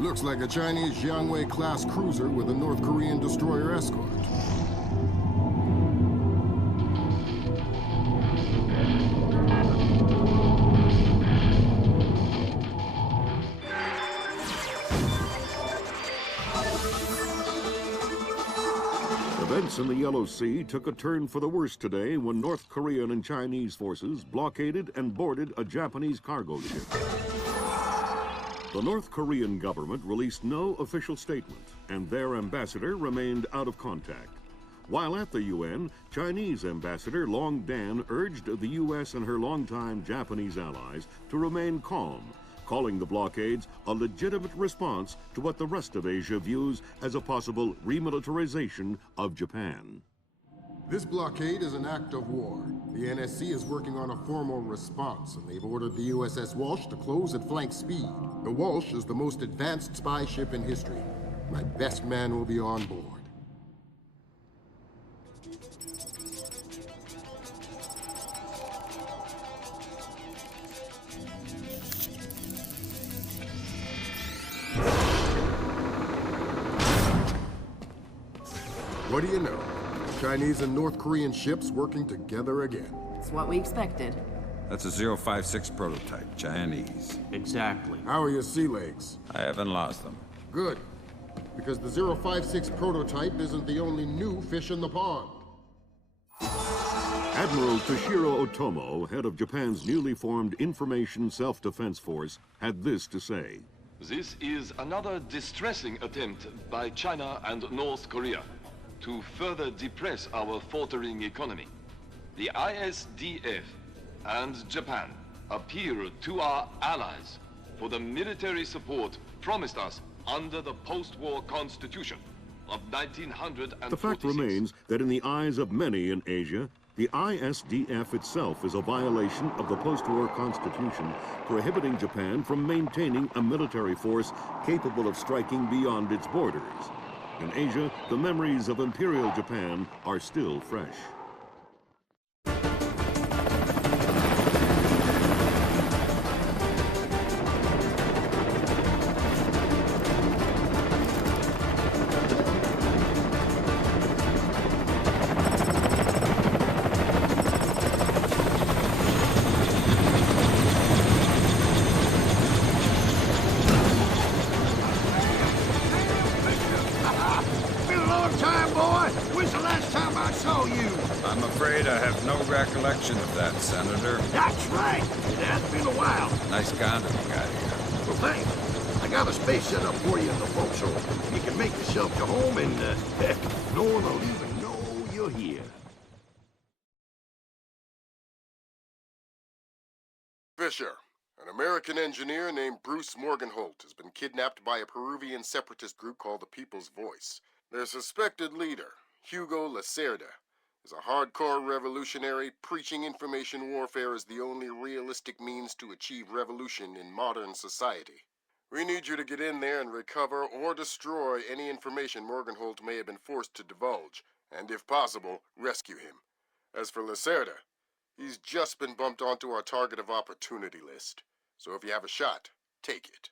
Looks like a Chinese Jiangwei-class cruiser with a North Korean destroyer escort. Events in the Yellow Sea took a turn for the worse today when North Korean and Chinese forces blockaded and boarded a Japanese cargo ship. The North Korean government released no official statement, and their ambassador remained out of contact. While at the UN, Chinese Ambassador Long Dan urged the U.S. and her longtime Japanese allies to remain calm, calling the blockades a legitimate response to what the rest of Asia views as a possible remilitarization of Japan. This blockade is an act of war. The NSC is working on a formal response, and they've ordered the USS Walsh to close at flank speed. The Walsh is the most advanced spy ship in history. My best man will be on board. What do you know? Chinese and North Korean ships working together again. It's what we expected. That's a 056 prototype, Chinese. Exactly. How are your sea legs? I haven't lost them. Good. Because the 056 prototype isn't the only new fish in the pond. Admiral Toshiro Otomo, head of Japan's newly formed Information Self-Defense Force, had this to say. This is another distressing attempt by China and North Korea to further depress our faltering economy. The ISDF and Japan appeal to our allies for the military support promised us under the post-war constitution of 1946. The fact remains that in the eyes of many in Asia, the ISDF itself is a violation of the post-war constitution, prohibiting Japan from maintaining a military force capable of striking beyond its borders. In Asia, the memories of Imperial Japan are still fresh. Of that, Senator. That's right. It has been a while. Nice condo you got here. Well, thanks. I got a space set up for you in the forecastle. You can make yourself to home and, heck, no one will even know you're here. Fisher, an American engineer named Bruce Morgenholt has been kidnapped by a Peruvian separatist group called the People's Voice. Their suspected leader, Hugo Lacerda, is a hardcore revolutionary preaching information warfare as the only realistic means to achieve revolution in modern society. We need you to get in there and recover or destroy any information Morgenholt may have been forced to divulge, and if possible, rescue him. As for Lacerda, he's just been bumped onto our target of opportunity list. So if you have a shot, take it.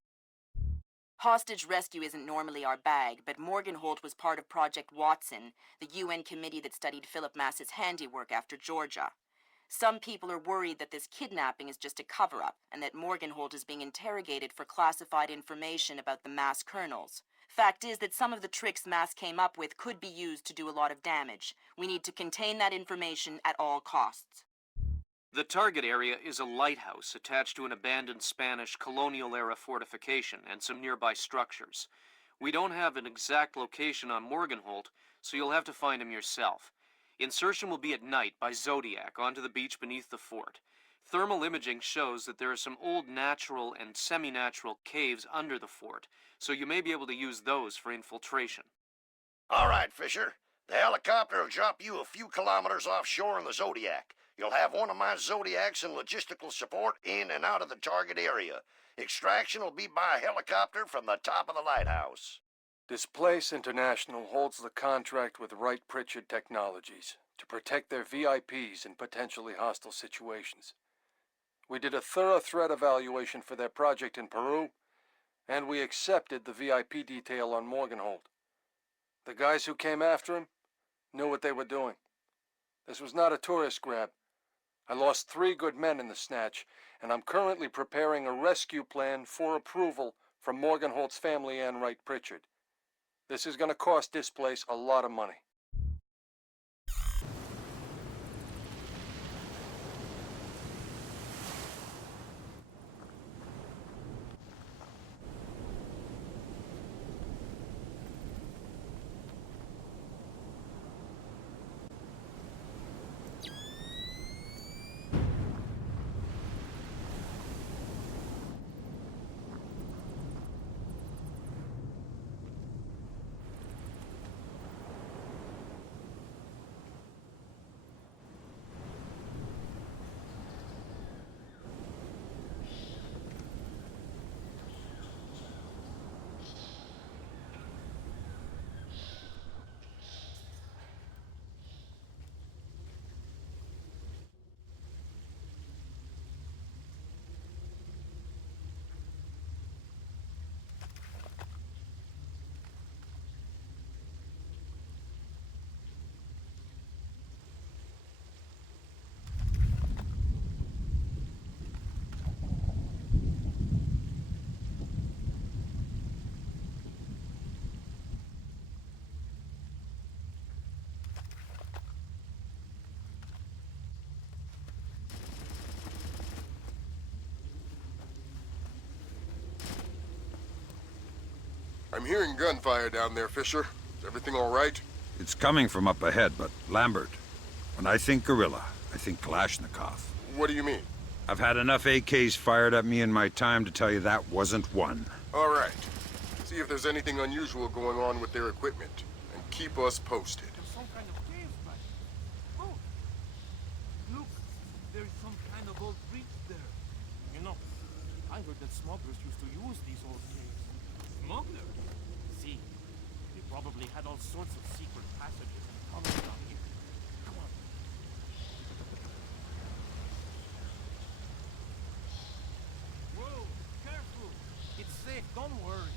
Hostage rescue isn't normally our bag, but Morgenholt was part of Project Watson, the UN committee that studied Philip Masse's handiwork after Georgia. Some people are worried that this kidnapping is just a cover-up, and that Morgenholt is being interrogated for classified information about the Masse Kernels. Fact is that some of the tricks Masse came up with could be used to do a lot of damage. We need to contain that information at all costs. The target area is a lighthouse attached to an abandoned Spanish colonial-era fortification and some nearby structures. We don't have an exact location on Morgenholt, so you'll have to find him yourself. Insertion will be at night by Zodiac onto the beach beneath the fort. Thermal imaging shows that there are some old natural and semi-natural caves under the fort, so you may be able to use those for infiltration. All right, Fisher. The helicopter will drop you a few kilometers offshore in the Zodiac. You'll have one of my Zodiacs and logistical support in and out of the target area. Extraction will be by helicopter from the top of the lighthouse. Displace International holds the contract with Wright Pritchard Technologies to protect their VIPs in potentially hostile situations. We did a thorough threat evaluation for their project in Peru, and we accepted the VIP detail on Morgenholt. The guys who came after him knew what they were doing. This was not a tourist grab. I lost 3 good men in the snatch, and I'm currently preparing a rescue plan for approval from Morgenholt's family and Wright Pritchard. This is going to cost Displace a lot of money. I'm hearing gunfire down there, Fisher. Is everything all right? It's coming from up ahead, but Lambert, when I think gorilla, I think Kalashnikov. What do you mean? I've had enough AKs fired at me in my time to tell you that wasn't one. All right. See if there's anything unusual going on with their equipment, and keep us posted. There's some kind of cave, right? Oh! Look! There's some kind of old breach there. You know, I heard that smugglers used to use these old caves. Smugglers? See, they probably had all sorts of secret passages and tunnels down here. Come on. Whoa! Careful! It's safe, don't worry.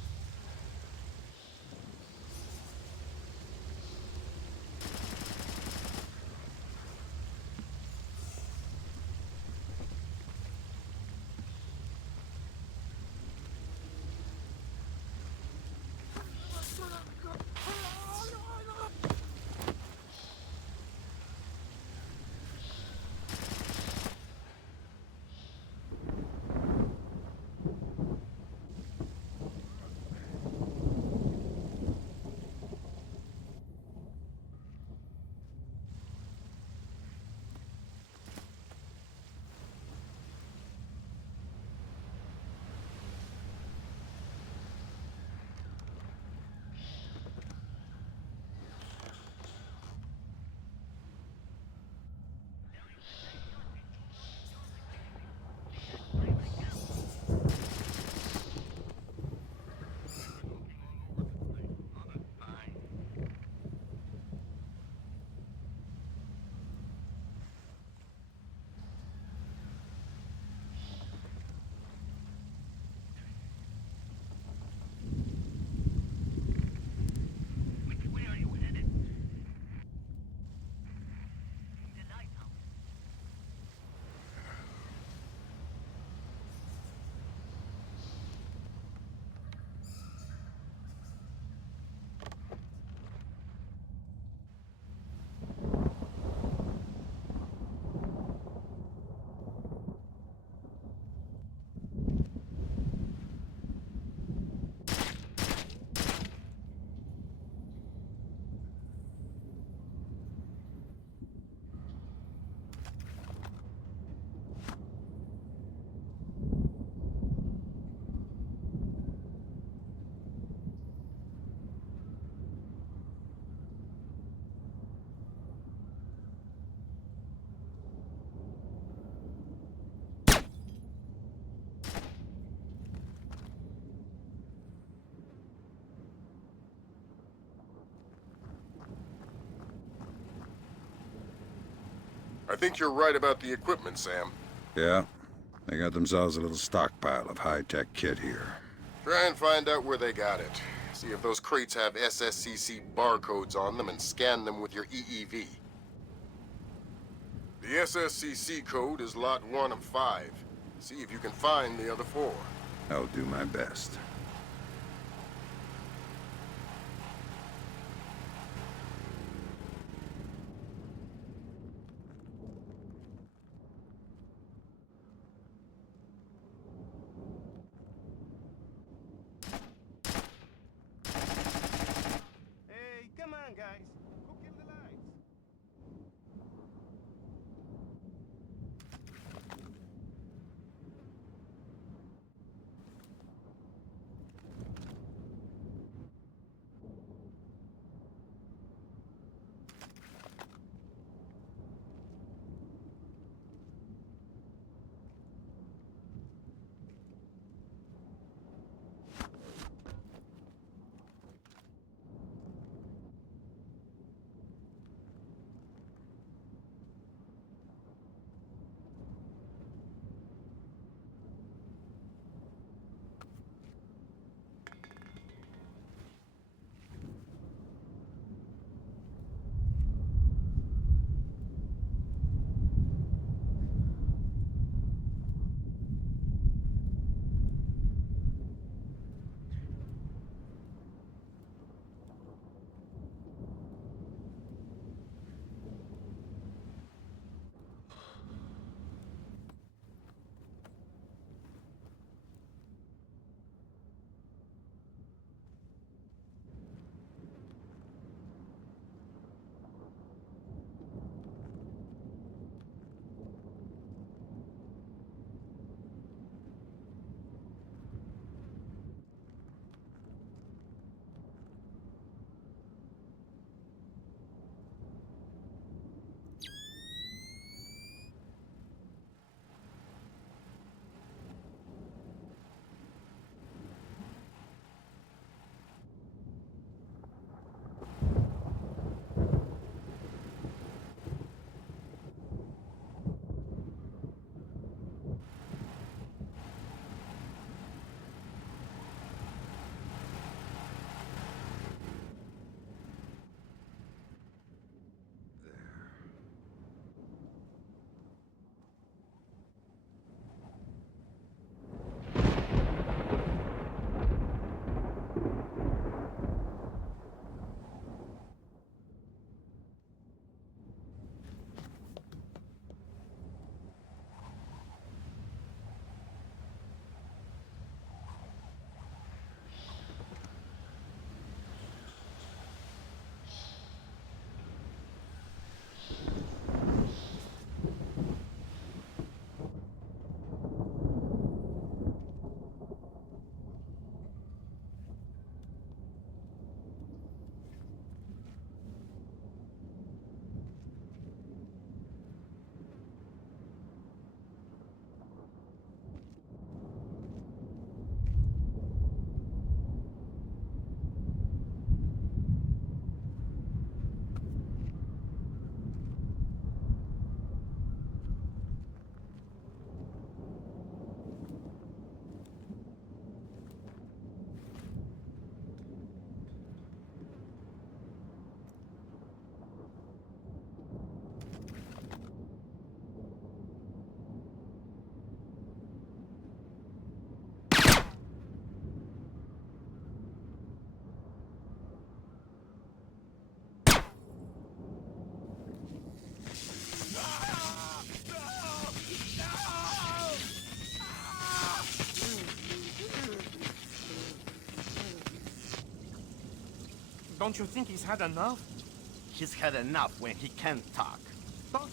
I think you're right about the equipment, Sam. Yeah, they got themselves a little stockpile of high-tech kit here. Try and find out where they got it. See if those crates have SSCC barcodes on them and scan them with your EEV. The SSCC code is lot 1 of 5. See if you can find the other 4. I'll do my best. Hey, come on, guys. Go kill the lights. Don't you think he's had enough? He's had enough when he can't talk. But,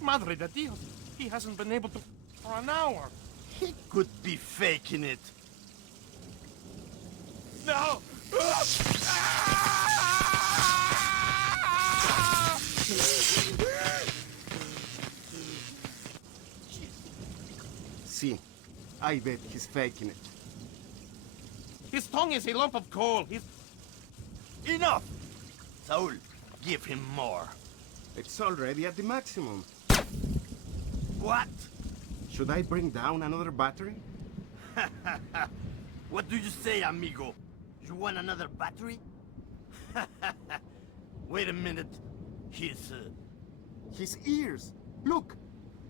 Madre de Dios, he hasn't been able to for an hour. He could be faking it. No! See, I bet he's faking it. His tongue is a lump of coal. He's... Enough! Saul, give him more. It's already at the maximum. What? Should I bring down another battery? What do you say, amigo? You want another battery? Wait a minute. His ears! Look!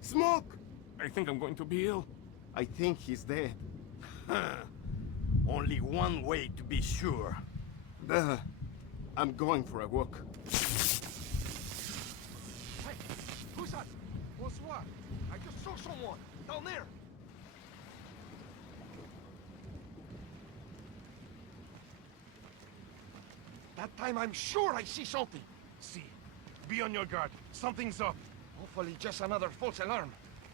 Smoke! I think I'm going to be ill. I think he's dead. Only one way to be sure. I'm going for a walk. Hey, who's that? Bonsoir. I just saw someone down there. That time I'm sure I see something. See, be on your guard. Something's up. Hopefully just another false alarm.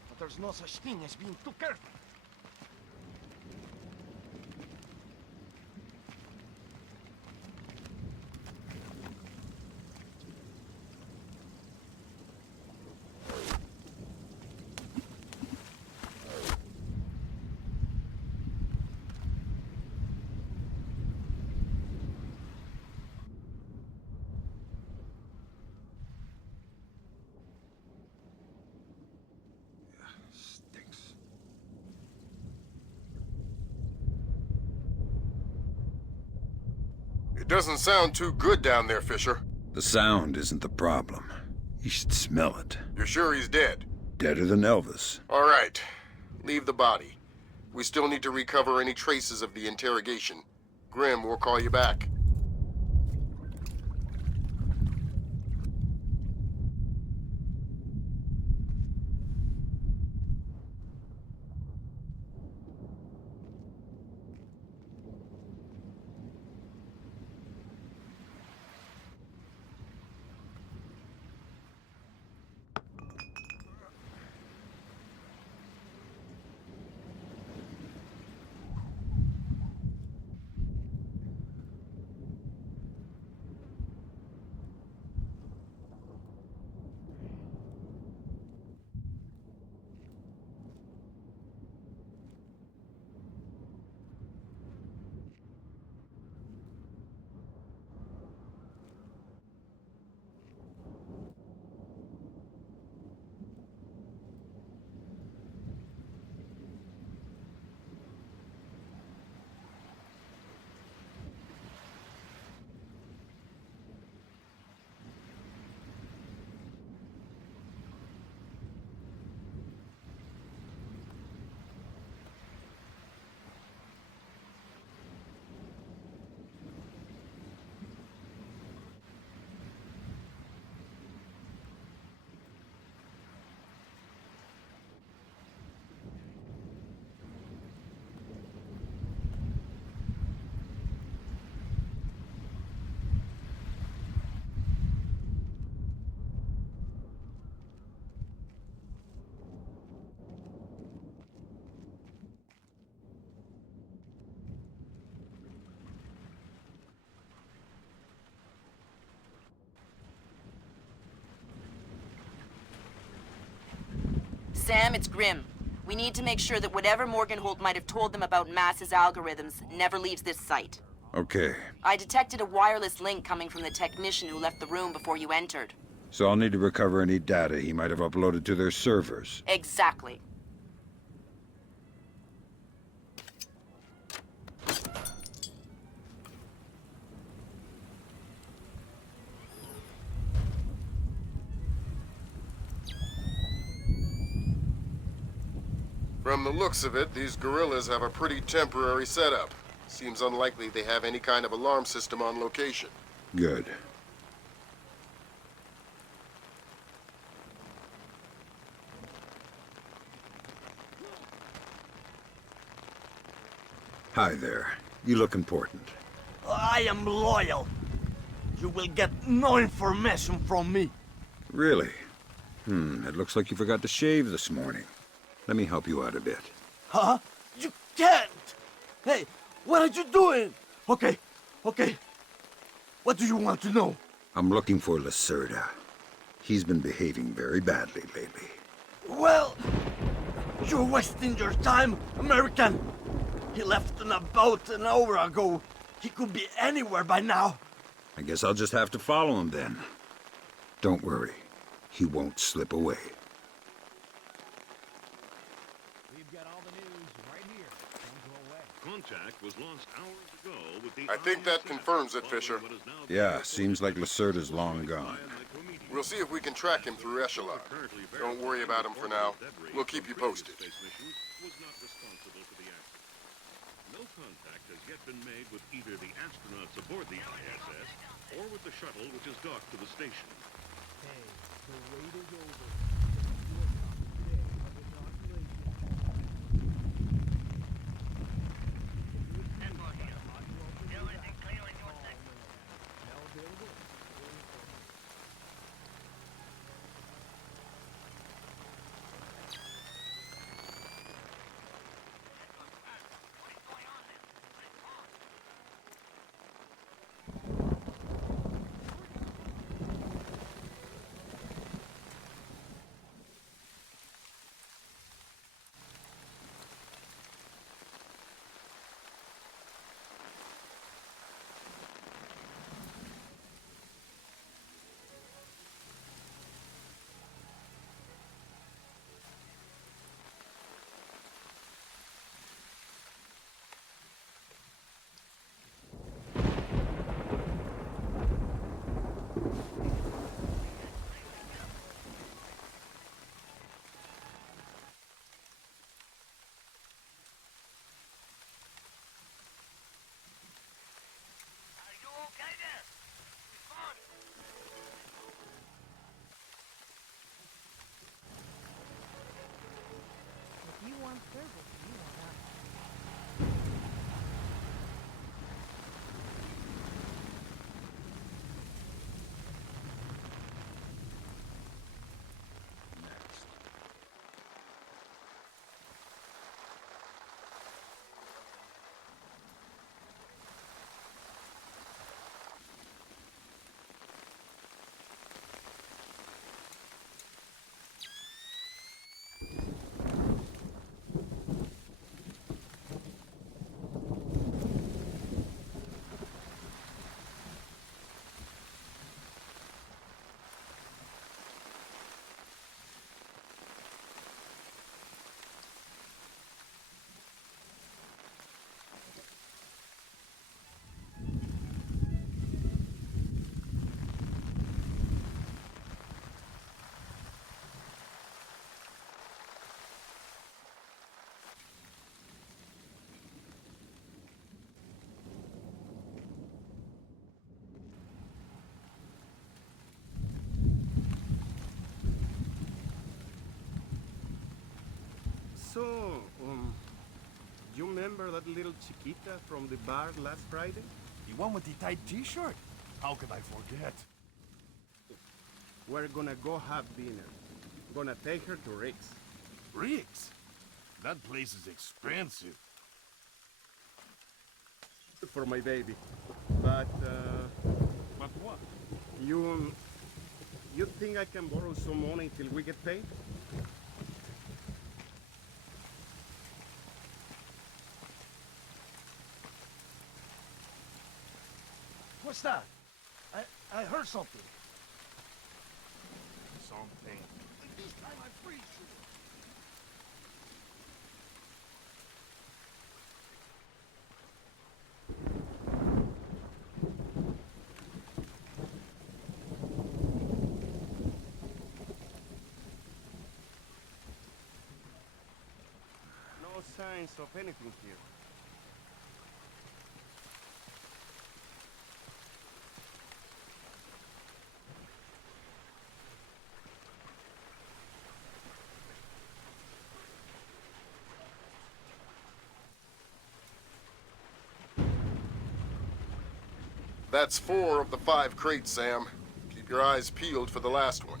But there's no such thing as being too careful. Stinks. It doesn't sound too good down there, Fisher. The sound isn't the problem. You should smell it. You're sure he's dead? Deader than Elvis. All right. Leave the body. We still need to recover any traces of the interrogation. Grim will call you back. Sam, it's Grim. We need to make sure that whatever Morgenholt might have told them about Masse's algorithms never leaves this site. Okay. I detected a wireless link coming from the technician who left the room before you entered. So I'll need to recover any data he might have uploaded to their servers. Exactly. From the looks of it, these guerrillas have a pretty temporary setup. Seems unlikely they have any kind of alarm system on location. Good. Hi there. You look important. I am loyal. You will get no information from me. Really? It looks like you forgot to shave this morning. Let me help you out a bit. Huh? You can't! Hey, what are you doing? Okay. What do you want to know? I'm looking for Lacerda. He's been behaving very badly lately. Well, you're wasting your time, American. He left on a boat an hour ago. He could be anywhere by now. I guess I'll just have to follow him then. Don't worry. He won't slip away. We've got all the news right here. Don't go away. Contact was lost hours ago with the I think that confirms it, Fisher. Yeah, seems like Lacerda's long gone. We'll see if we can track him through Echelon. Don't worry about him for now. We'll keep you posted. No contact has yet been made with either the astronauts aboard the ISS or with the shuttle which is docked to the station. Hey, the wait is over. Let's do a copy today of inauguration. Everything clear in your sector. Now available. Are you okay there? Respond. If you want service, you want us. So, you remember that little chiquita from the bar last Friday? The one with the tight t-shirt? How could I forget? We're gonna go have dinner. Gonna take her to Rick's. Rick's? That place is expensive. For my baby. But, But what? you think I can borrow some money till we get paid? What's that? I heard something. Something. This time I'm pretty sure. No signs of anything here. That's 4 of the 5 crates, Sam. Keep your eyes peeled for the last one.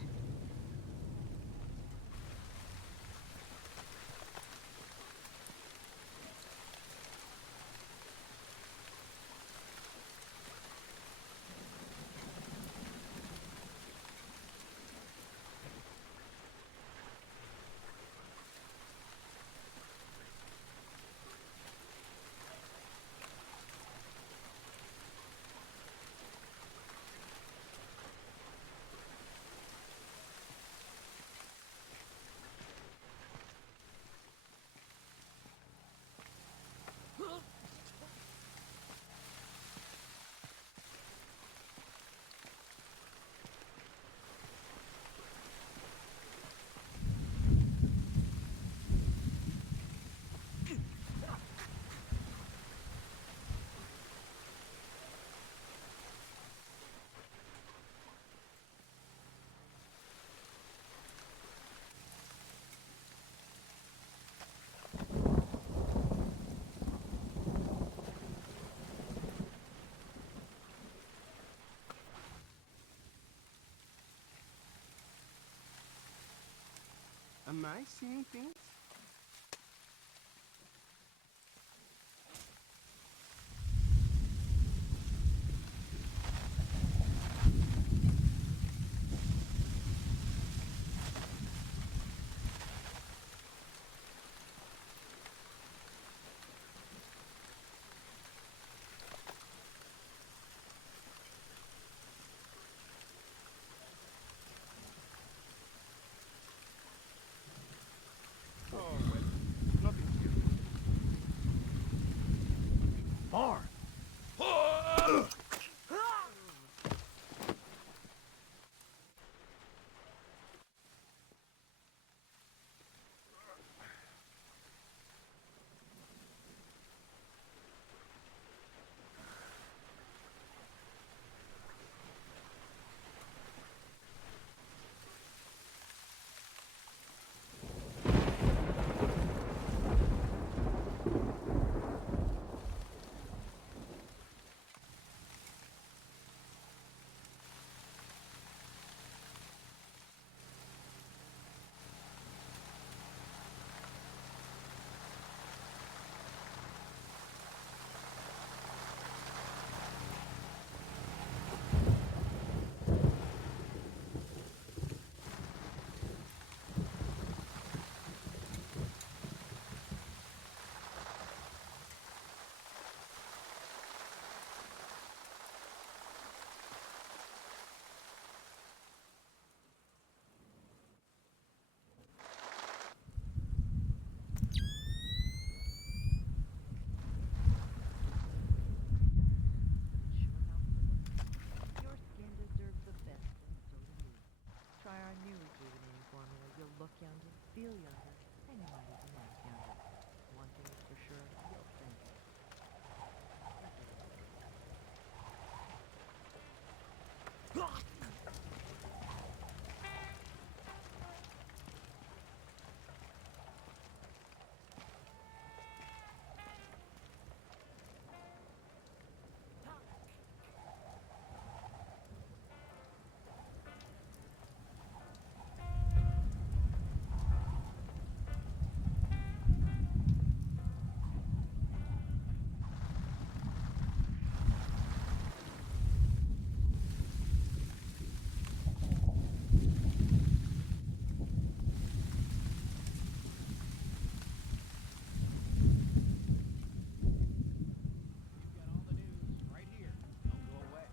Am I seeing things? Oh, well, nothing here. Bar. Your skin deserves the best, and so do you. Try our new rejuvenating formula. You'll look younger, feel younger, and you might even act younger. One thing is for sure, you'll thank it.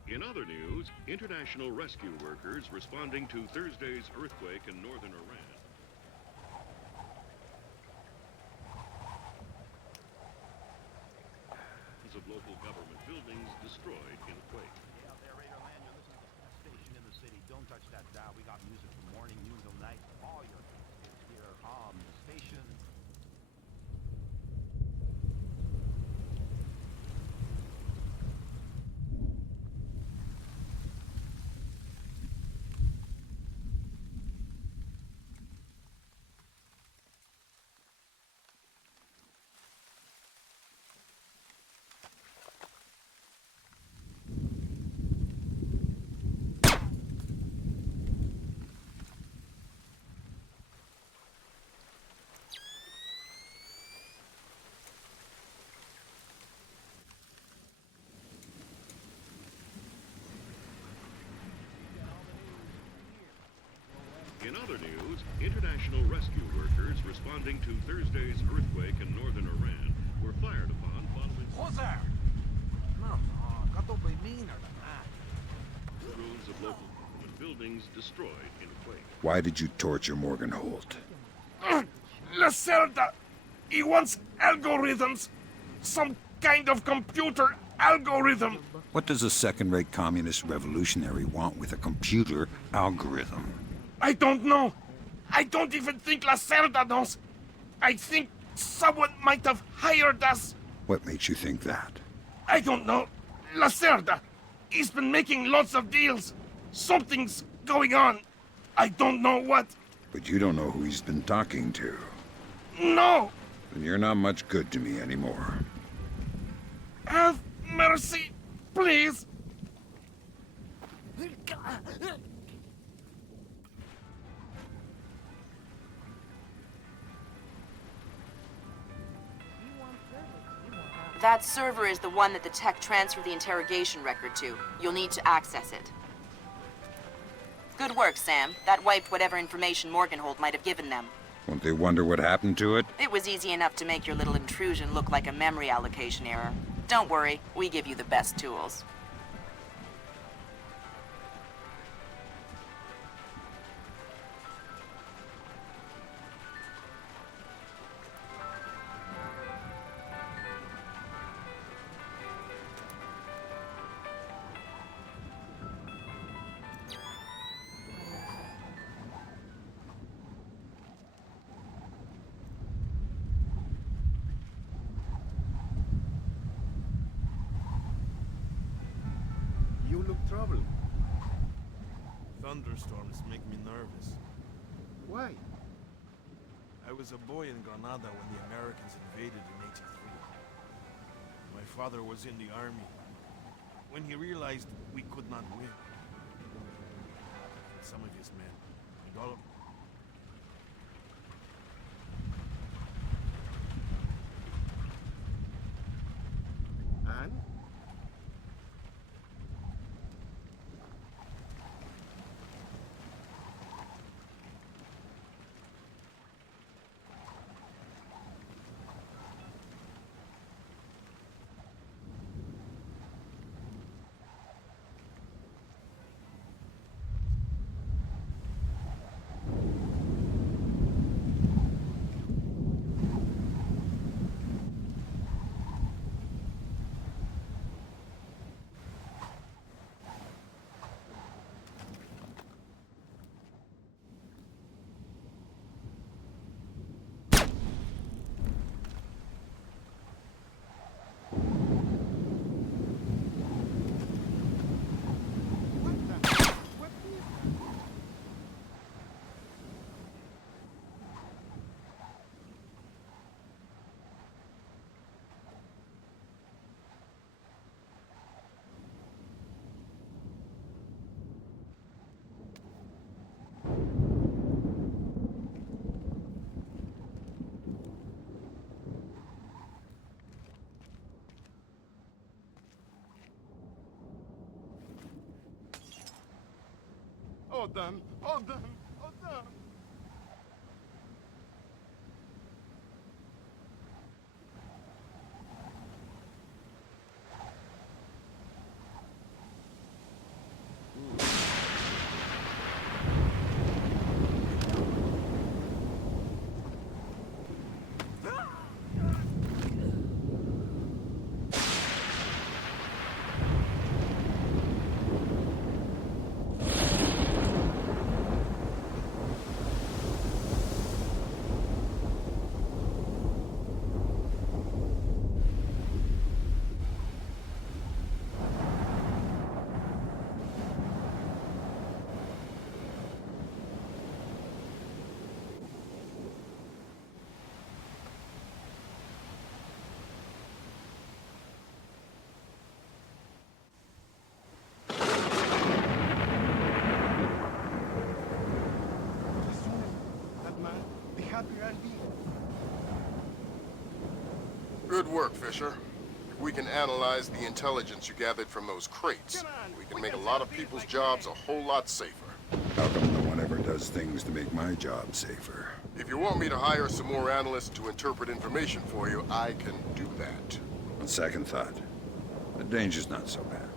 In other news, international rescue workers responding to Thursday's earthquake in northern Iran. Of local government buildings destroyed in a quake. Yeah, there, Raider Land, you're listening to the best station in the city. Don't touch that dial. We got music from morning, noon till night. All your hits here on the station. In other news, international rescue workers responding to Thursday's earthquake in northern Iran were fired upon following... Who's there? No, got to be meaner than that. Ruins of local government buildings destroyed in a quake. Why did you torture Morgenholt? Lacerda! He wants algorithms! Some kind of computer algorithm! What does a second-rate communist revolutionary want with a computer algorithm? I don't know. I don't even think Lacerda knows. I think someone might have hired us. What makes you think that? I don't know. Lacerda. He's been making lots of deals. Something's going on. I don't know what. But you don't know who he's been talking to. No. Then you're not much good to me anymore. Have mercy, please. That server is the one that the tech transferred the interrogation record to. You'll need to access it. Good work, Sam. That wiped whatever information Morgenholt might have given them. Won't they wonder what happened to it? It was easy enough to make your little intrusion look like a memory allocation error. Don't worry, we give you the best tools. You look troubled. Thunderstorms make me nervous. Why? I was a boy in Granada when the Americans invaded in '83. My father was in the army. When he realized we could not win, some of his men, and all of And? Hold them! Hold them! Hold them! Good work, Fisher. If we can analyze the intelligence you gathered from those crates, we can make a lot of people's jobs a whole lot safer. How come no one ever does things to make my job safer? If you want me to hire some more analysts to interpret information for you, I can do that. On second thought, the danger's not so bad.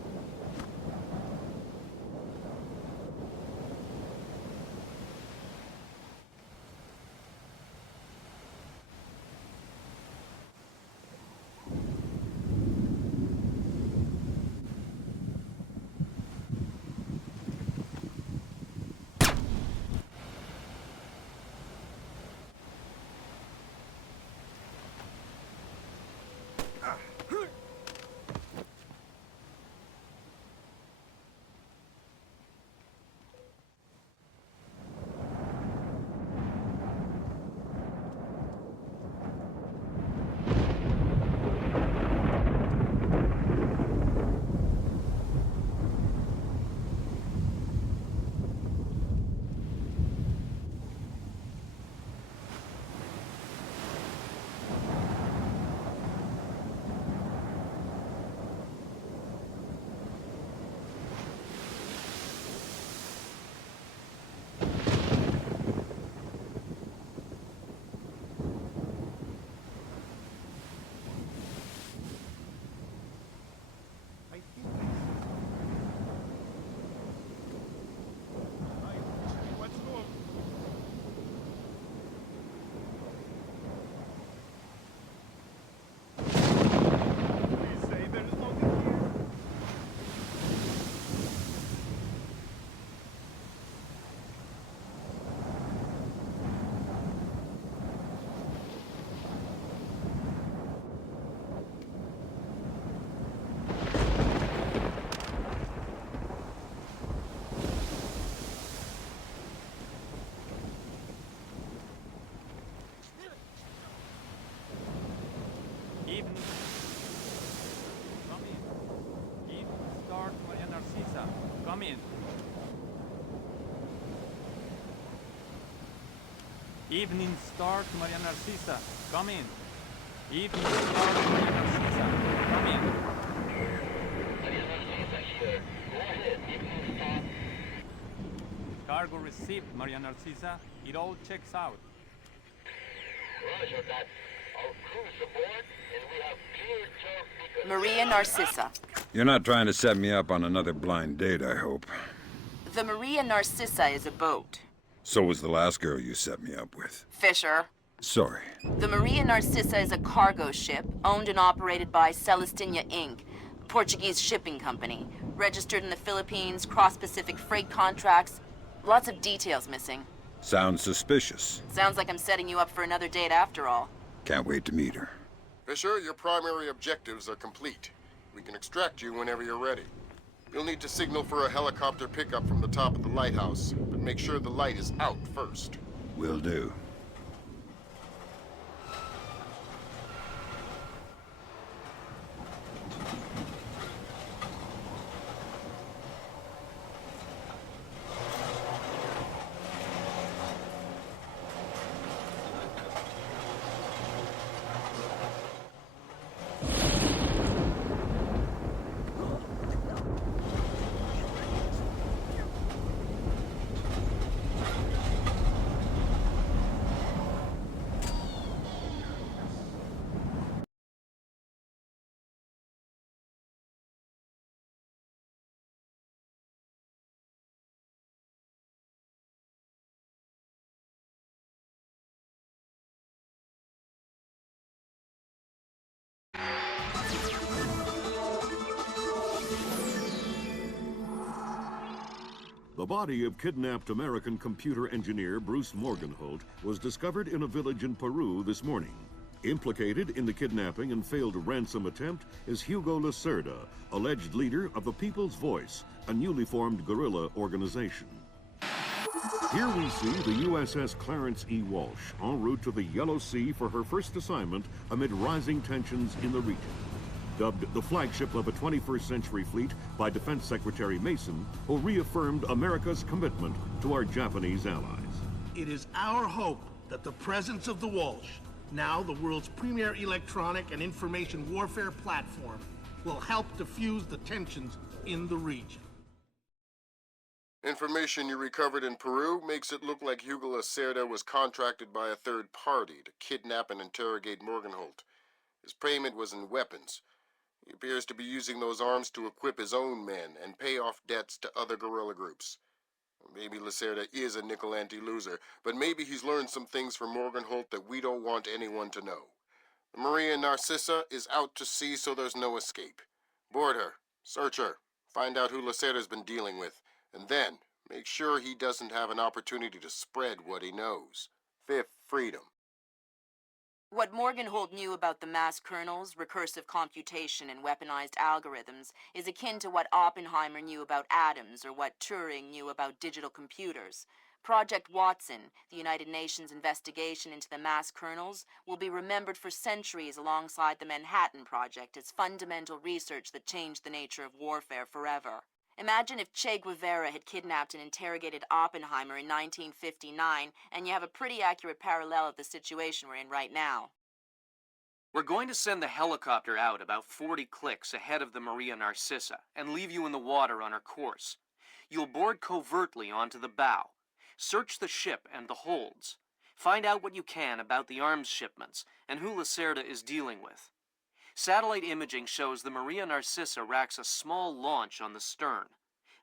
Even... Come in. Even start, Maria Narcissa. Come in. Evening start, Maria Narcissa. Come in. Evening start, Maria Narcissa. Come in. Maria Narcissa here. Go ahead. Evening start. Cargo received, Maria Narcissa. It all checks out. Roger that. Our crew's aboard, and we have clear turf beacon. Maria Narcissa. You're not trying to set me up on another blind date, I hope. The Maria Narcissa is a boat. So was the last girl you set me up with. Fisher. Sorry. The Maria Narcissa is a cargo ship owned and operated by Celestina Inc., a Portuguese shipping company. Registered in the Philippines, cross-Pacific freight contracts. Lots of details missing. Sounds suspicious. Sounds like I'm setting you up for another date after all. Can't wait to meet her. Fisher, your primary objectives are complete. We can extract you whenever you're ready. You'll need to signal for a helicopter pickup from the top of the lighthouse, but make sure the light is out first. Will do. The body of kidnapped American computer engineer Bruce Morgenholt was discovered in a village in Peru this morning. Implicated in the kidnapping and failed ransom attempt is Hugo Lacerda, alleged leader of the People's Voice, a newly formed guerrilla organization. Here we see the USS Clarence E. Walsh en route to the Yellow Sea for her first assignment amid rising tensions in the region. Dubbed the flagship of a 21st century fleet by Defense Secretary Mason, who reaffirmed America's commitment to our Japanese allies. It is our hope that the presence of the Walsh, now the world's premier electronic and information warfare platform, will help diffuse the tensions in the region. Information you recovered in Peru makes it look like Hugo Lacerda was contracted by a third party to kidnap and interrogate Morgenholt. His payment was in weapons. He appears to be using those arms to equip his own men and pay off debts to other guerrilla groups. Maybe Lacerda is a nickel-ante loser, but maybe he's learned some things from Morgenholt that we don't want anyone to know. The Maria Narcissa is out to sea, so there's no escape. Board her, search her, find out who Lacerda's been dealing with, and then make sure he doesn't have an opportunity to spread what he knows. Fifth freedom. What Morgenholt knew about the mass kernels, recursive computation, and weaponized algorithms is akin to what Oppenheimer knew about atoms or what Turing knew about digital computers. Project Watson, the United Nations investigation into the mass kernels, will be remembered for centuries alongside the Manhattan Project as fundamental research that changed the nature of warfare forever. Imagine if Che Guevara had kidnapped and interrogated Oppenheimer in 1959, and you have a pretty accurate parallel of the situation we're in right now. We're going to send the helicopter out about 40 clicks ahead of the Maria Narcissa and leave you in the water on her course. You'll board covertly onto the bow. Search the ship and the holds. Find out what you can about the arms shipments and who Lacerda is dealing with. Satellite imaging shows the Maria Narcissa racks a small launch on the stern.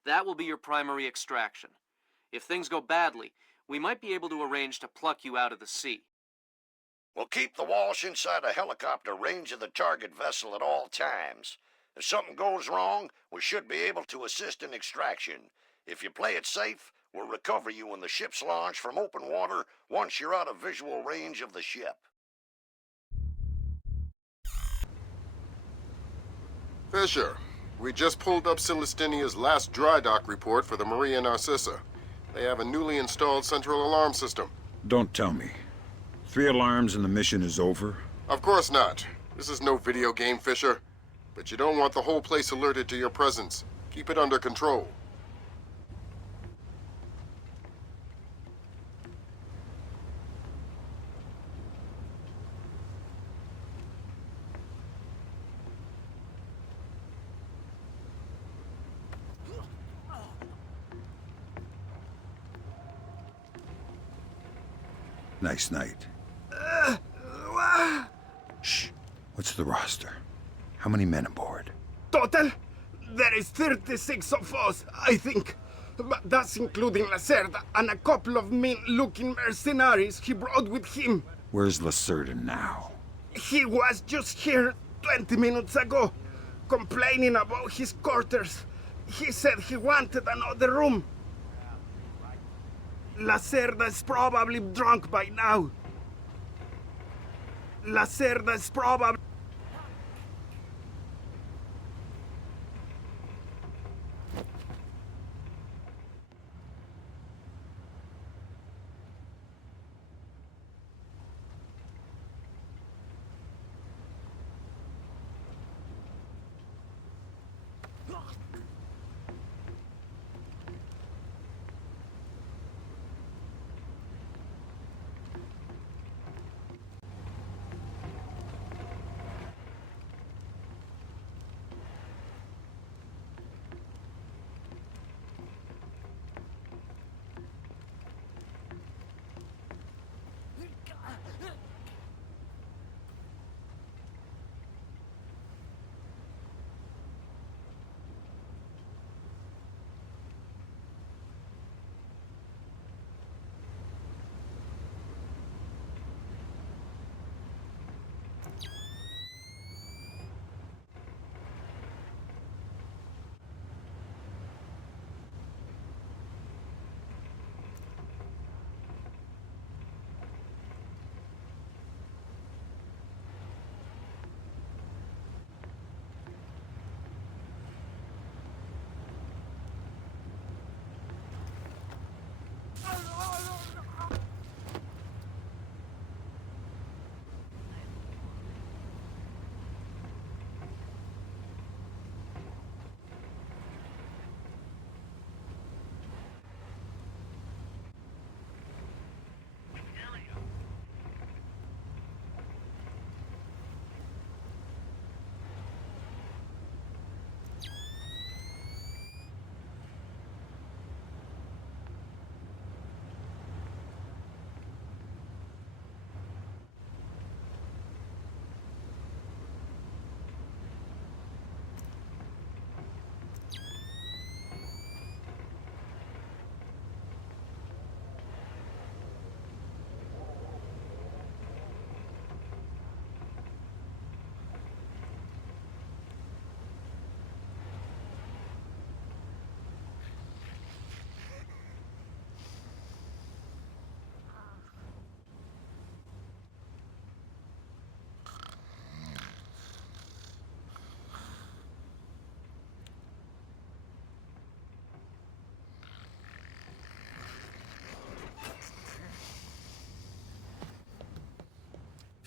That will be your primary extraction. If things go badly, we might be able to arrange to pluck you out of the sea. We'll keep the Walsh inside a helicopter range of the target vessel at all times. If something goes wrong, we should be able to assist in extraction. If you play it safe, we'll recover you when the ship's launched from open water once you're out of visual range of the ship. Fisher, we just pulled up Celestinia's last dry dock report for the Maria Narcissa. They have a newly installed central alarm system. Don't tell me. 3 alarms and the mission is over? Of course not. This is no video game, Fisher. But you don't want the whole place alerted to your presence. Keep it under control. Nice night. Shh. What's the roster? How many men aboard? Total? There is 36 of us, I think. But that's including Lacerda and a couple of mean-looking mercenaries he brought with him. Where's Lacerda now? He was just here 20 minutes ago, complaining about his quarters. He said he wanted another room. Lacerda is probably drunk by now. Lacerda is probably...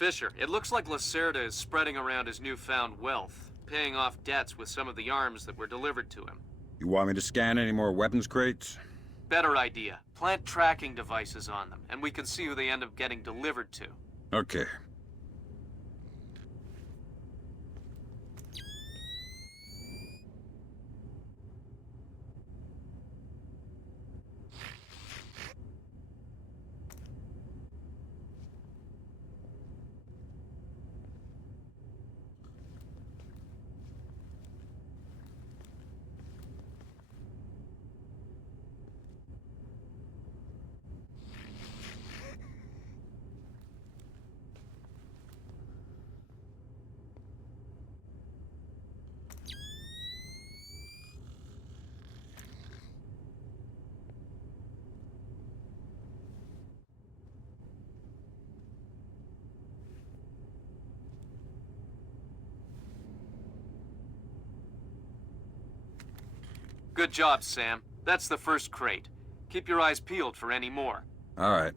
Fisher, it looks like Lacerda is spreading around his newfound wealth, paying off debts with some of the arms that were delivered to him. You want me to scan any more weapons crates? Better idea. Plant tracking devices on them, and we can see who they end up getting delivered to. Okay. Good job, Sam. That's the first crate. Keep your eyes peeled for any more. All right.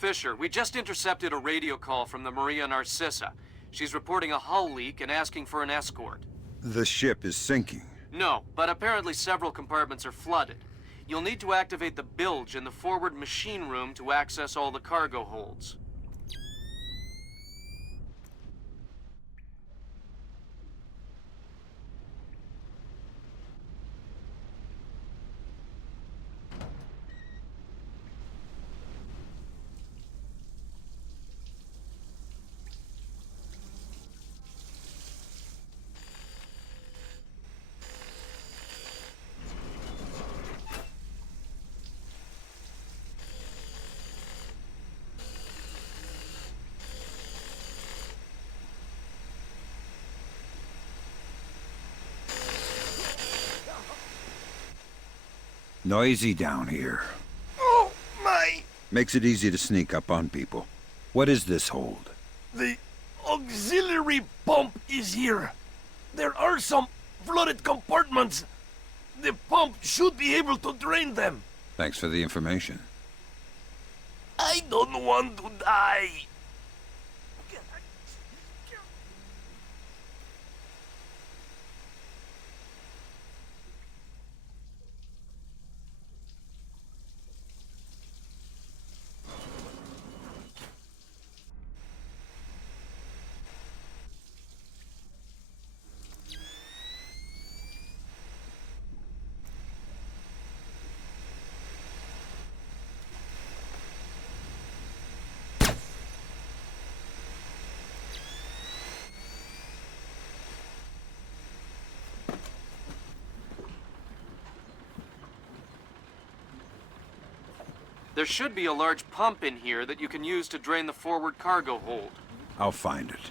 Fisher, we just intercepted a radio call from the Maria Narcissa. She's reporting a hull leak and asking for an escort. The ship is sinking. No, but apparently several compartments are flooded. You'll need to activate the bilge in the forward machine room to access all the cargo holds. Noisy down here. Oh, my! Makes it easy to sneak up on people. What is this hold? The auxiliary pump is here. There are some flooded compartments. The pump should be able to drain them. Thanks for the information. I don't want to die. There should be a large pump in here that you can use to drain the forward cargo hold. I'll find it.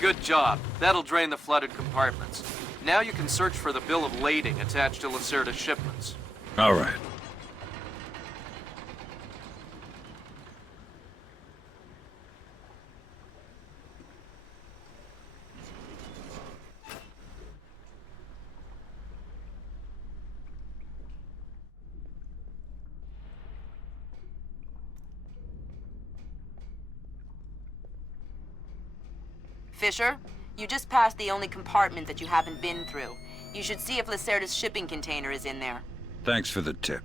Good job. That'll drain the flooded compartments. Now you can search for the bill of lading attached to Lacerda's shipments. All right. Fisher, you just passed the only compartment that you haven't been through. You should see if Lacerda's shipping container is in there. Thanks for the tip.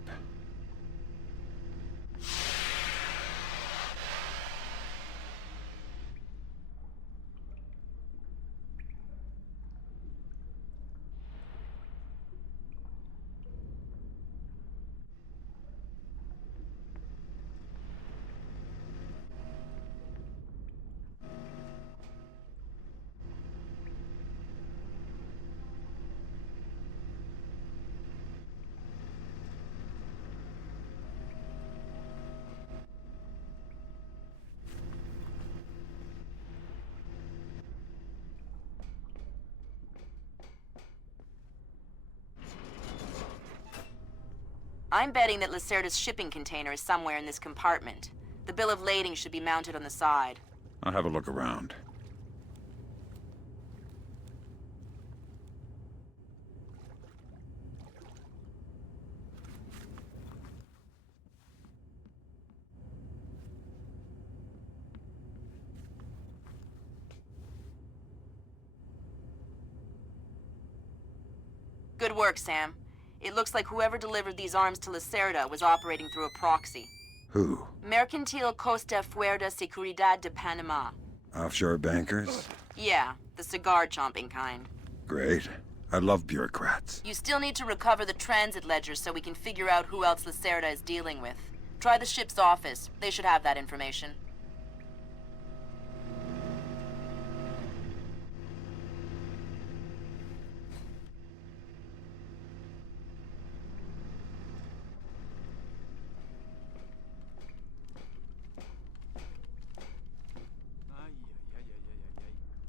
I'm betting that Lacerda's shipping container is somewhere in this compartment. The bill of lading should be mounted on the side. I'll have a look around. Good work, Sam. It looks like whoever delivered these arms to Lacerda was operating through a proxy. Who? Mercantil Costa Fuerza Seguridad de Panama. Offshore bankers? Yeah, the cigar-chomping kind. Great. I love bureaucrats. You still need to recover the transit ledger so we can figure out who else Lacerda is dealing with. Try the ship's office. They should have that information.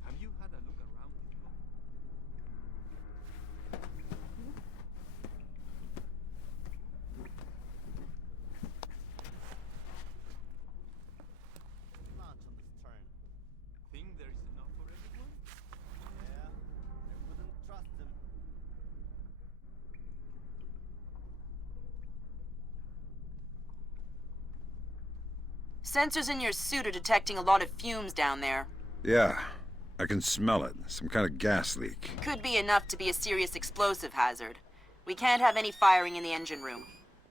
Have you had a look around this room? Launch on this turn. Think there is enough for everyone? Yeah, I wouldn't trust him. Sensors in your suit are detecting a lot of fumes down there. Yeah, I can smell it. Some kind of gas leak. Could be enough to be a serious explosive hazard. We can't have any firing in the engine room.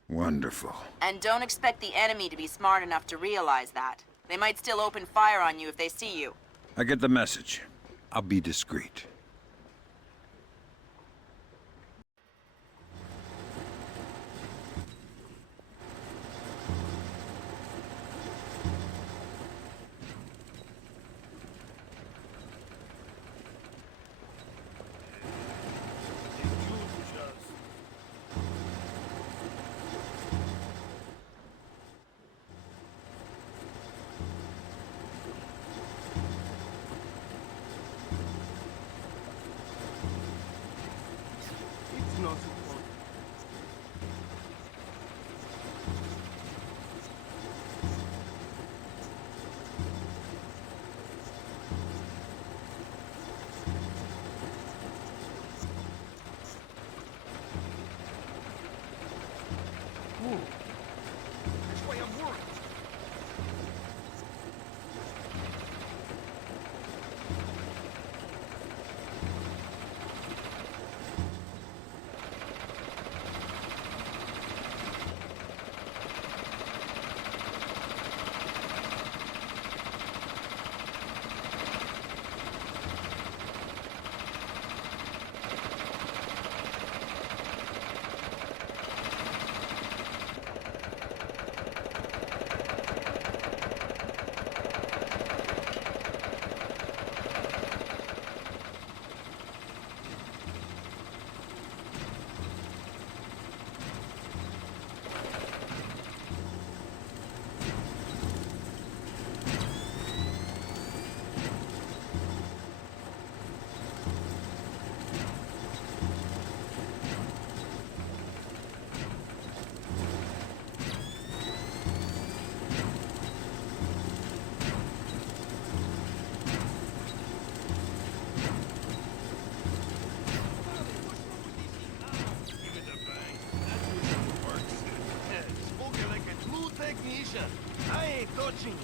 Wonderful. And don't expect the enemy to be smart enough to realize that. They might still open fire on you if they see you. I get the message. I'll be discreet. It's not support. That's why I'm worried. I ain't touching you.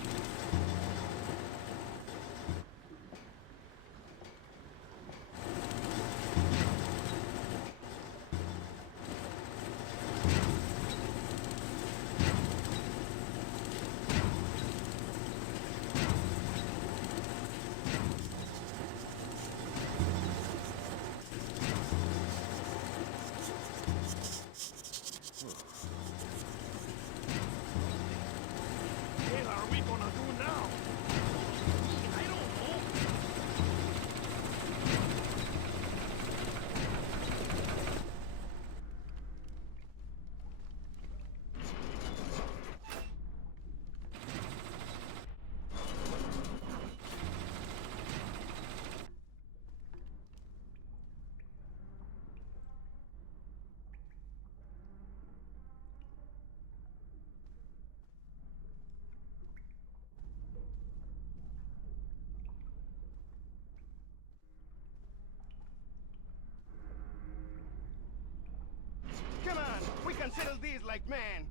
face like man.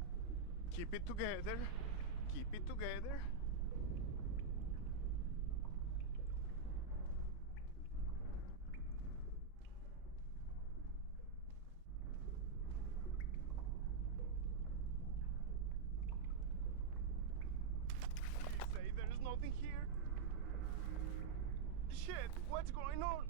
Keep it together. Keep it together. Please say there's nothing here. Shit, what's going on?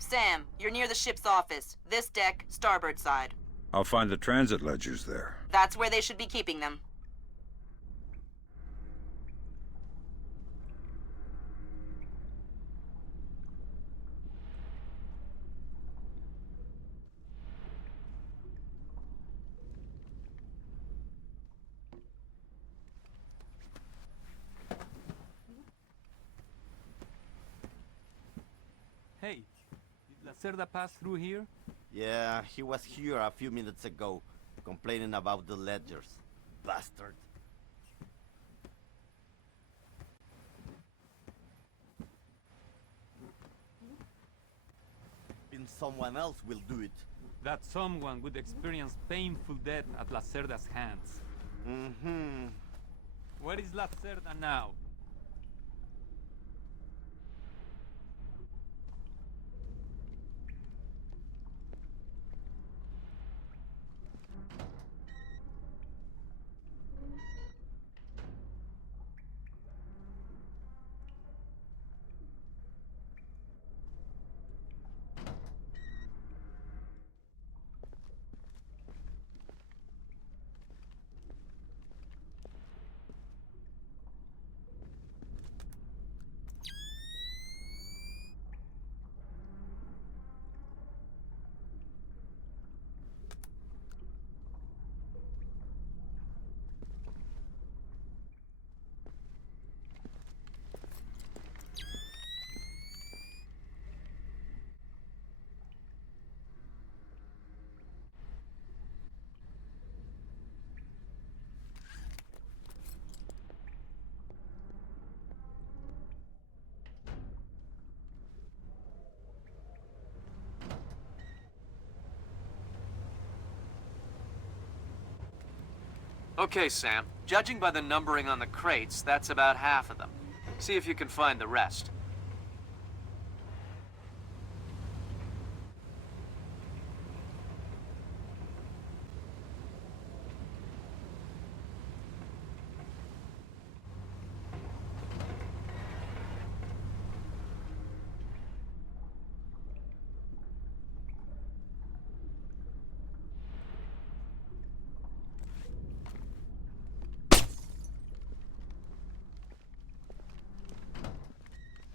Sam, you're near the ship's office. This deck, starboard side. I'll find the transit ledgers there. That's where they should be keeping them. Hey, did Lacerda pass through here? Yeah, he was here a few minutes ago, complaining about the ledgers. Bastard. And someone else will do it. That someone would experience painful death at Lacerda's hands. Mm-hmm. Where is Lacerda now? Okay, Sam. Judging by the numbering on the crates, that's about half of them. See if you can find the rest.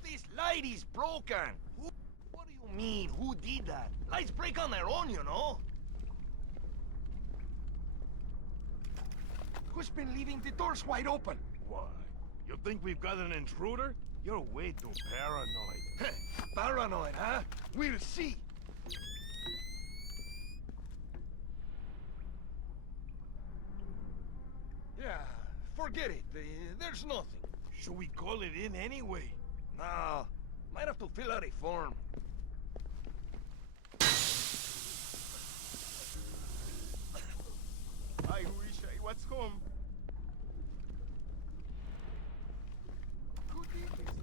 This lady's broken. mean who did that. Lights break on their own, you know. Who's been leaving the doors wide open? Why? You think we've got an intruder? You're way too paranoid. Paranoid, huh? We'll see. Yeah, forget it. There's nothing. Should we call it in anyway? No, might have to fill out a form. I wish I was home. Who did this?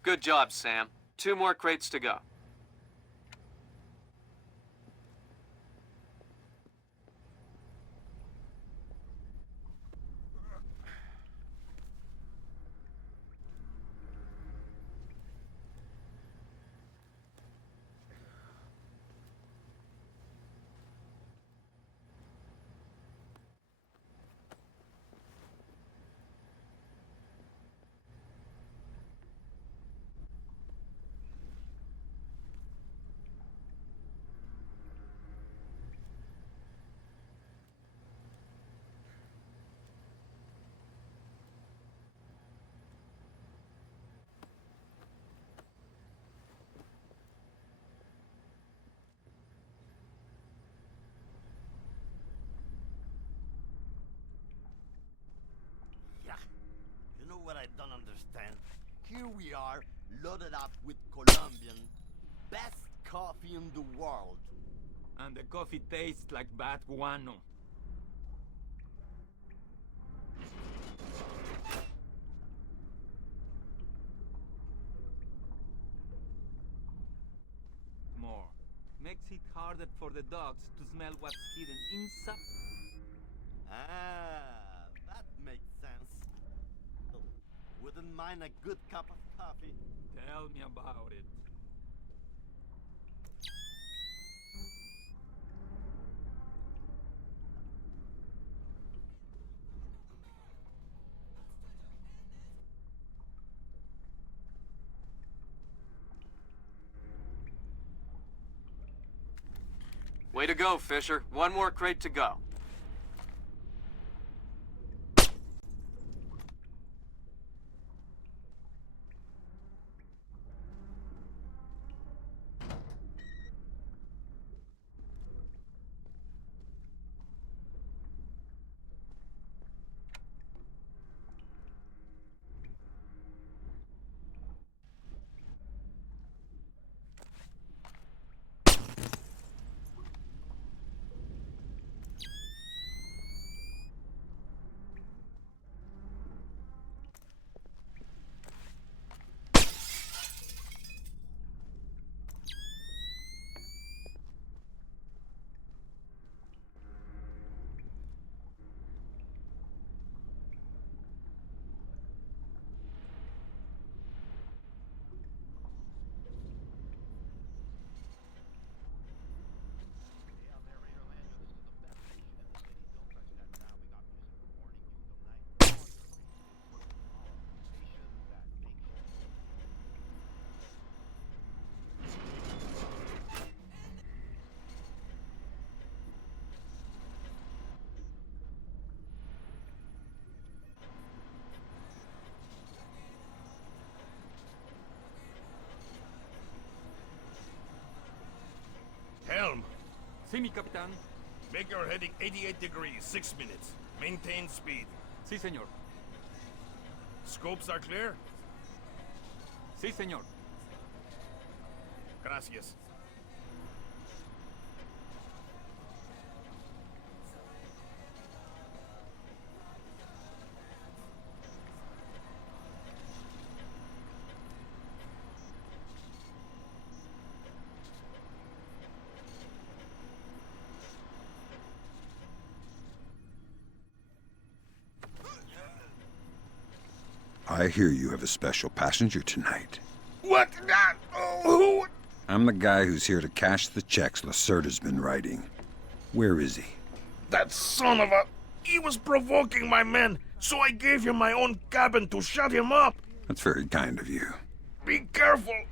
Good job, Sam. 2 more crates to go. Yeah. You know what I don't understand? Here we are, loaded up with Colombian, best coffee in the world. And the coffee tastes like bad guano. More. Makes it harder for the dogs to smell what's hidden inside. Ah, that makes sense. Oh, wouldn't mind a good cup of coffee. Tell me about it. Way to go, Fisher. 1 more crate to go. Helm, Sí, mi capitán. make your heading 88 degrees, 6 minutes. Maintain speed. Sí, señor. Scopes are clear? Sí, señor. Gracias. I hear you have a special passenger tonight. What? Who? I'm the guy who's here to cash the checks Lacerda's been writing. Where is he? That son of a... He was provoking my men, so I gave him my own cabin to shut him up. That's very kind of you. Be careful.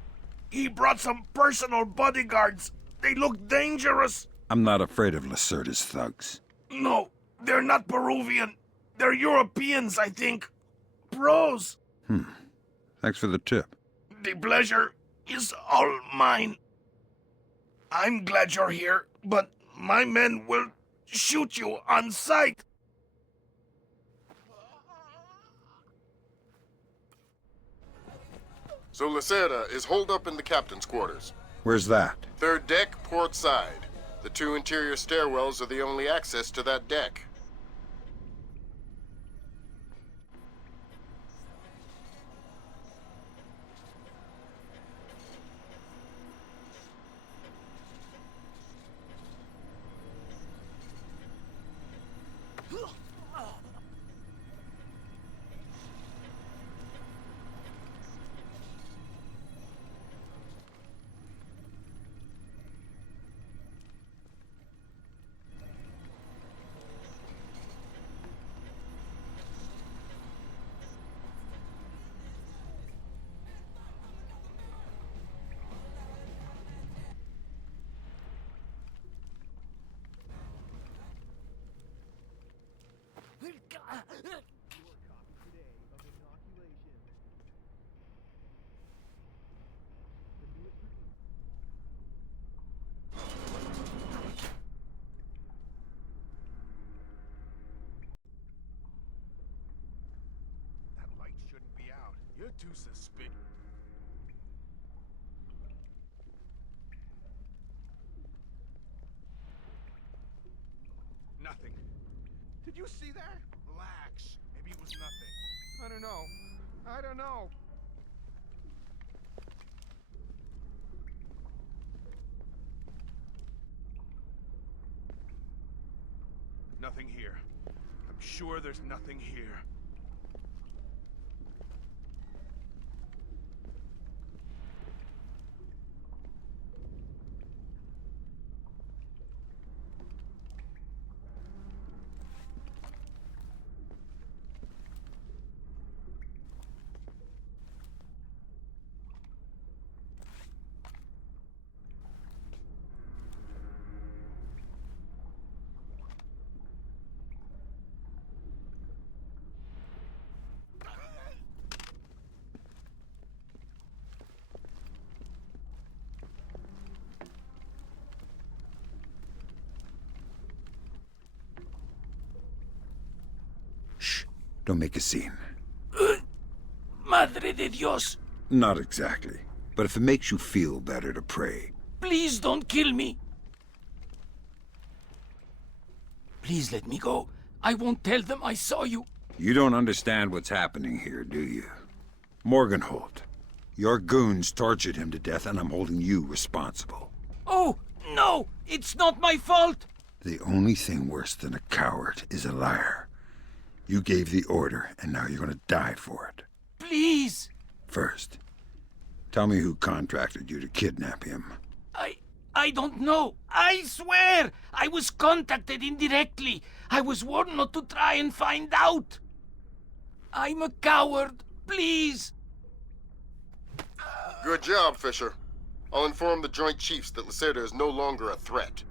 He brought some personal bodyguards. They look dangerous. I'm not afraid of Lacerda's thugs. No, they're not Peruvian. They're Europeans, I think. Pros. Thanks for the tip. The pleasure is all mine. I'm glad you're here, but my men will shoot you on sight. So Lacerda is holed up in the captain's quarters. Where's that? Third deck, port side. The 2 interior stairwells are the only access to that deck. You're too suspicious. Nothing. Did you see that? Relax. Maybe it was nothing. I don't know. I don't know. Nothing here. I'm sure there's nothing here. Don't make a scene. Madre de Dios. Not exactly. But if it makes you feel better to pray. Please don't kill me. Please let me go. I won't tell them I saw you. You don't understand what's happening here, do you? Morgenholt. Your goons tortured him to death, and I'm holding you responsible. Oh, no! It's not my fault! The only thing worse than a coward is a liar. You gave the order, and now you're gonna die for it. Please! First, tell me who contracted you to kidnap him. I don't know. I swear! I was contacted indirectly. I was warned not to try and find out. I'm a coward. Please! Good job, Fisher. I'll inform the Joint Chiefs that Lacerda is no longer a threat.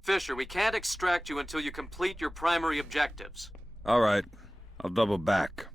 Fisher, we can't extract you until you complete your primary objectives. All right. I'll double back.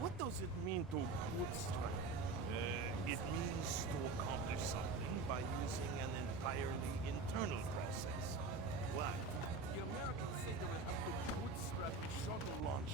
What does it mean to bootstrap? It means to accomplish something by using an entirely internal process. Why? The Americans say there is a bootstrapped shuttle launch.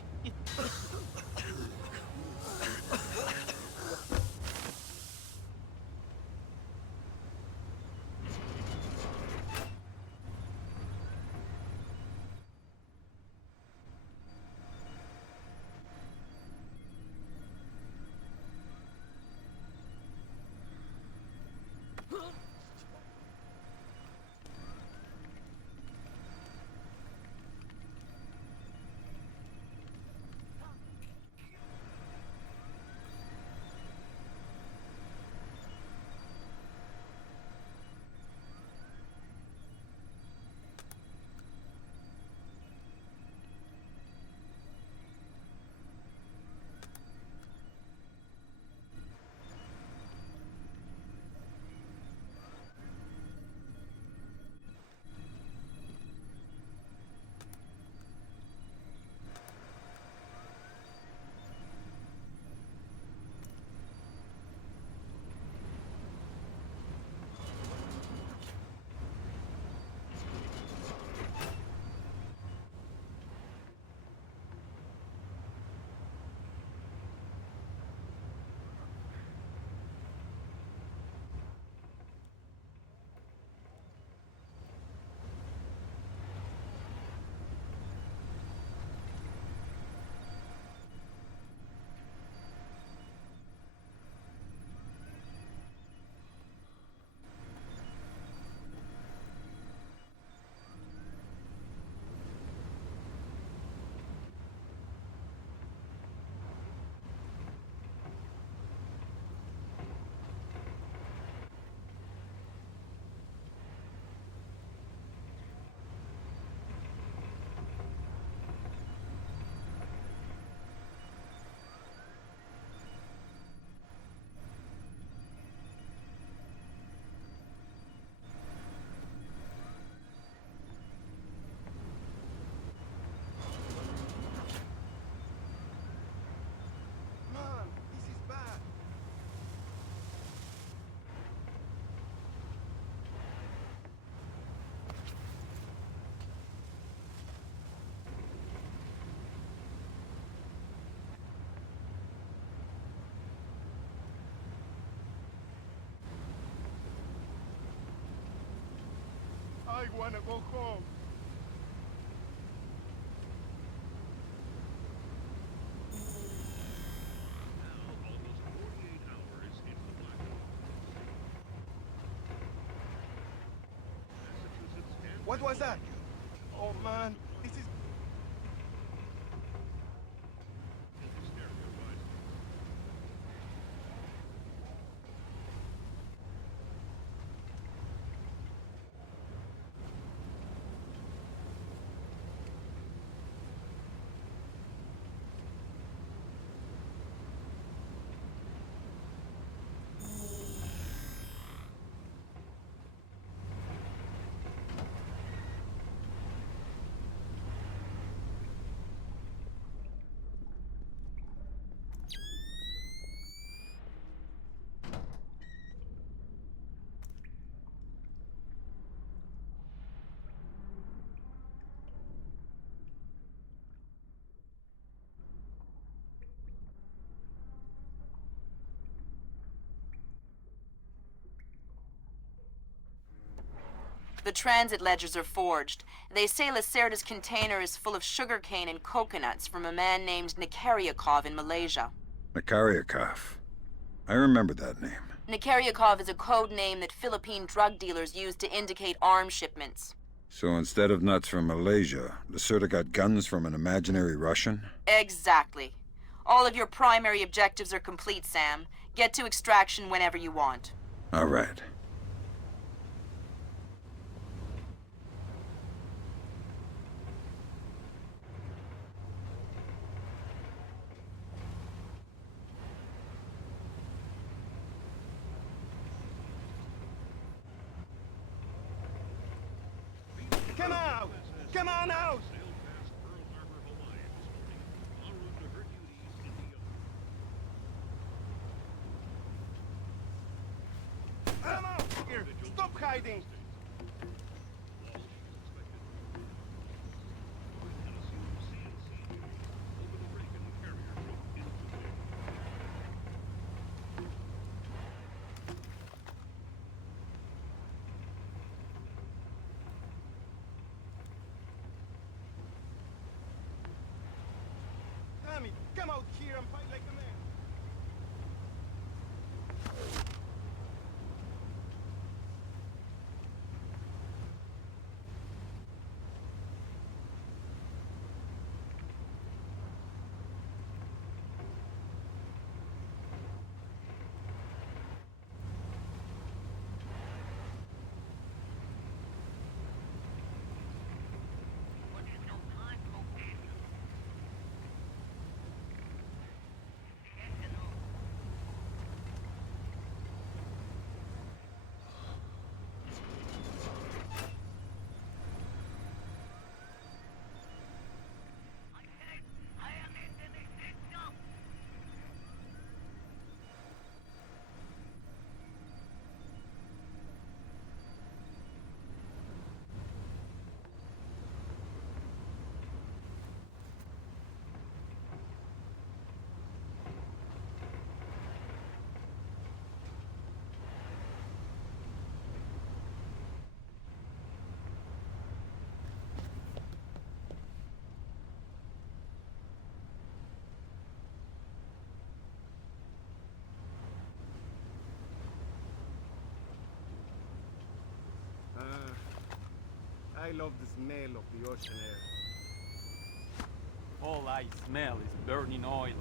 I wanna go home. What was that? Oh man, this is... The transit ledgers are forged. They say Lacerda's container is full of sugarcane and coconuts from a man named Nikaryakov in Malaysia. Nikaryakov. I remember that name. Nikaryakov is a code name that Philippine drug dealers use to indicate arms shipments. So instead of nuts from Malaysia, Lacerda got guns from an imaginary Russian? Exactly. All of your primary objectives are complete, Sam. Get to extraction whenever you want. All right. Come out! Come on out! hiding. Tommy, come out here and fight like a man. I love the smell of the ocean air. All I smell is burning oil.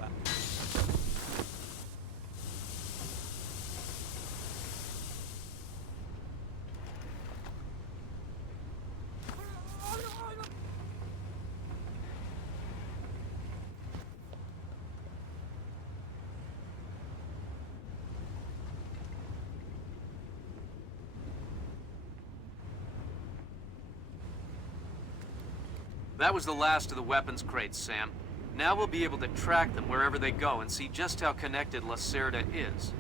That was the last of the weapons crates, Sam. Now we'll be able to track them wherever they go and see just how connected Lacerda is.